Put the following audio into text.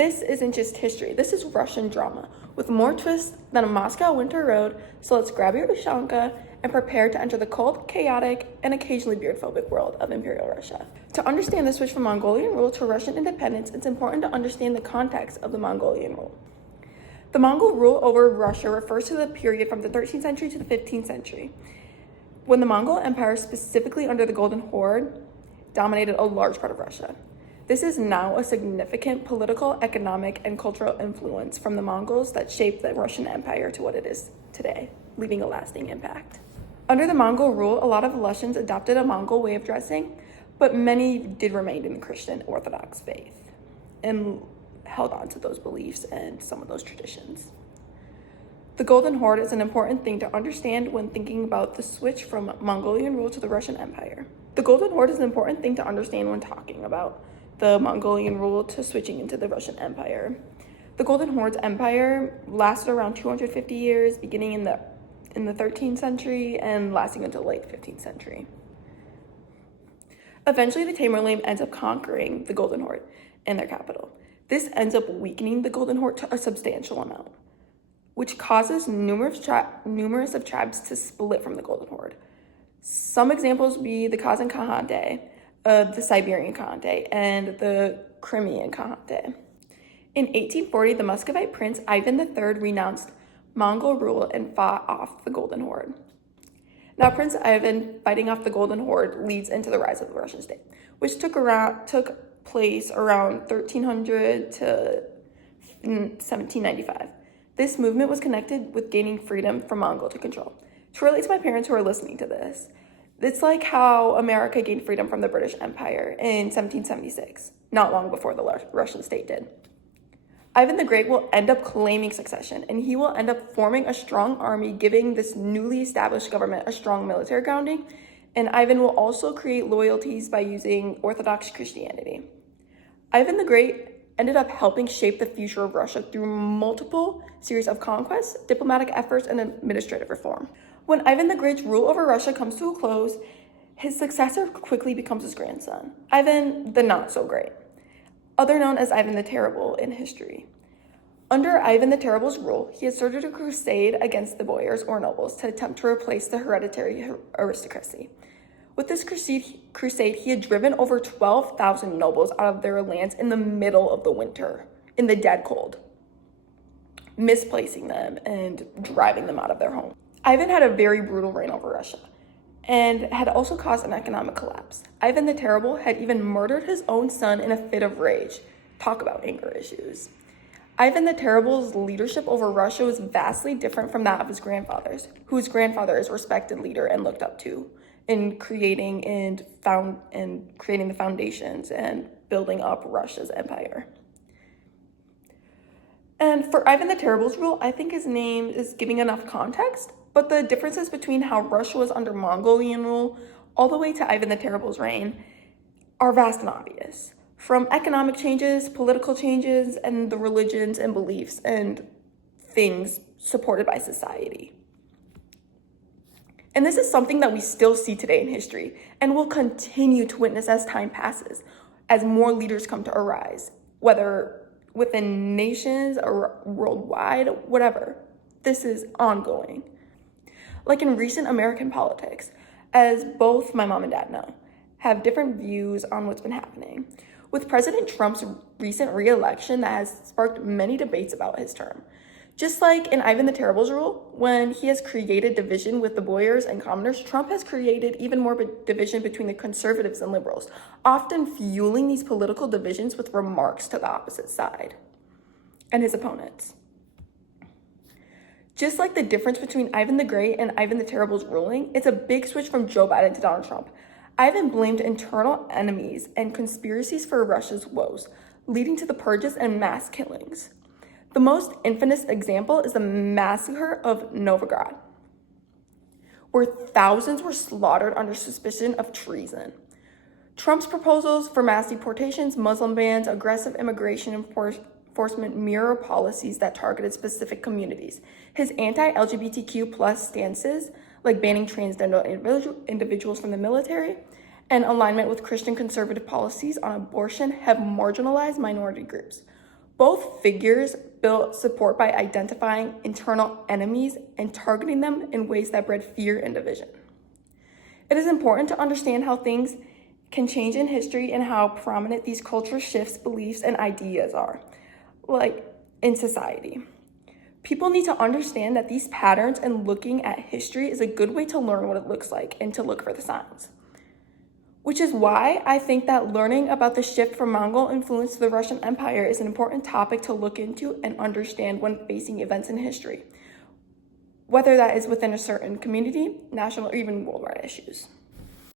This isn't just history, this is Russian drama, with more twists than a Moscow winter road, so let's grab your Ushanka and prepare to enter the cold, chaotic, and occasionally beard-phobic world of Imperial Russia. To understand the switch from Mongolian rule to Russian independence, it's important to understand the context of the Mongolian rule. The Mongol rule over Russia refers to the period from the 13th century to the 15th century, when the Mongol Empire, specifically under the Golden Horde, dominated a large part of Russia. This is now a significant political, economic, and cultural influence from the Mongols that shaped the Russian Empire to what it is today, leaving a lasting impact. Under the Mongol rule, a lot of Russians adopted a Mongol way of dressing, but many did remain in the Christian Orthodox faith and held on to those beliefs and some of those traditions. The Golden Horde is an important thing to understand when thinking about the switch from Mongolian rule to the Russian Empire. The Golden Horde is an important thing to understand when talking about the Mongolian rule to switching into the Russian Empire. The Golden Horde's empire lasted around 250 years, beginning in the 13th century and lasting until late 15th century. Eventually, the Tamerlane ends up conquering the Golden Horde in their capital. This ends up weakening the Golden Horde to a substantial amount, which causes numerous of tribes to split from the Golden Horde. Some examples would be the Kazan Khanate, the Siberian Khanate, and the Crimean Khanate. In 1840, the Muscovite prince Ivan III renounced Mongol rule and fought off the Golden Horde. Now, Prince Ivan fighting off the Golden Horde leads into the rise of the Russian state, which took place around 1300 to 1795. This movement was connected with gaining freedom from Mongol to control. To relate to my parents who are listening to this, it's like how America gained freedom from the British Empire in 1776, not long before the Russian state did. Ivan the Great will end up claiming succession, and he will end up forming a strong army, giving this newly established government a strong military grounding, and Ivan will also create loyalties by using Orthodox Christianity. Ivan the Great ended up helping shape the future of Russia through multiple series of conquests, diplomatic efforts, and administrative reform. When Ivan the Great's rule over Russia comes to a close, his successor quickly becomes his grandson, Ivan the Not-So-Great, other known as Ivan the Terrible in history. Under Ivan the Terrible's rule, he had started a crusade against the boyars or nobles to attempt to replace the hereditary aristocracy. With this crusade, he had driven over 12,000 nobles out of their lands in the middle of the winter, in the dead cold, misplacing them and driving them out of their home. Ivan had a very brutal reign over Russia and had also caused an economic collapse. Ivan the Terrible had even murdered his own son in a fit of rage. Talk about anger issues. Ivan the Terrible's leadership over Russia was vastly different from that of his grandfather's, whose grandfather is a respected leader and looked up to in creating the foundations and building up Russia's empire. And for Ivan the Terrible's rule, I think his name is giving enough context, but the differences between how Russia was under Mongolian rule all the way to Ivan the Terrible's reign are vast and obvious. From economic changes, political changes, and the religions and beliefs and things supported by society. And this is something that we still see today in history and will continue to witness as time passes, as more leaders come to arise, whether within nations or worldwide, whatever. This is ongoing. Like in recent American politics, as both my mom and dad know, have different views on what's been happening. With President Trump's recent re-election that has sparked many debates about his term. Just like in Ivan the Terrible's rule, when he has created division with the boyars and commoners, Trump has created even more division between the conservatives and liberals, often fueling these political divisions with remarks to the opposite side and his opponents. Just like the difference between Ivan the Great and Ivan the Terrible's ruling, it's a big switch from Joe Biden to Donald Trump. Ivan blamed internal enemies and conspiracies for Russia's woes, leading to the purges and mass killings. The most infamous example is the massacre of Novgorod, where thousands were slaughtered under suspicion of treason. Trump's proposals for mass deportations, Muslim bans, aggressive immigration enforcement mirror policies that targeted specific communities. His anti-LGBTQ plus stances, like banning transgender individuals from the military, and alignment with Christian conservative policies on abortion have marginalized minority groups. Both figures built support by identifying internal enemies and targeting them in ways that bred fear and division. It is important to understand how things can change in history and how prominent these cultural shifts, beliefs, and ideas are, like in society. People need to understand that these patterns and looking at history is a good way to learn what it looks like and to look for the signs. Which is why I think that learning about the shift from Mongol influence to the Russian Empire is an important topic to look into and understand when facing events in history, whether that is within a certain community, national, or even worldwide issues.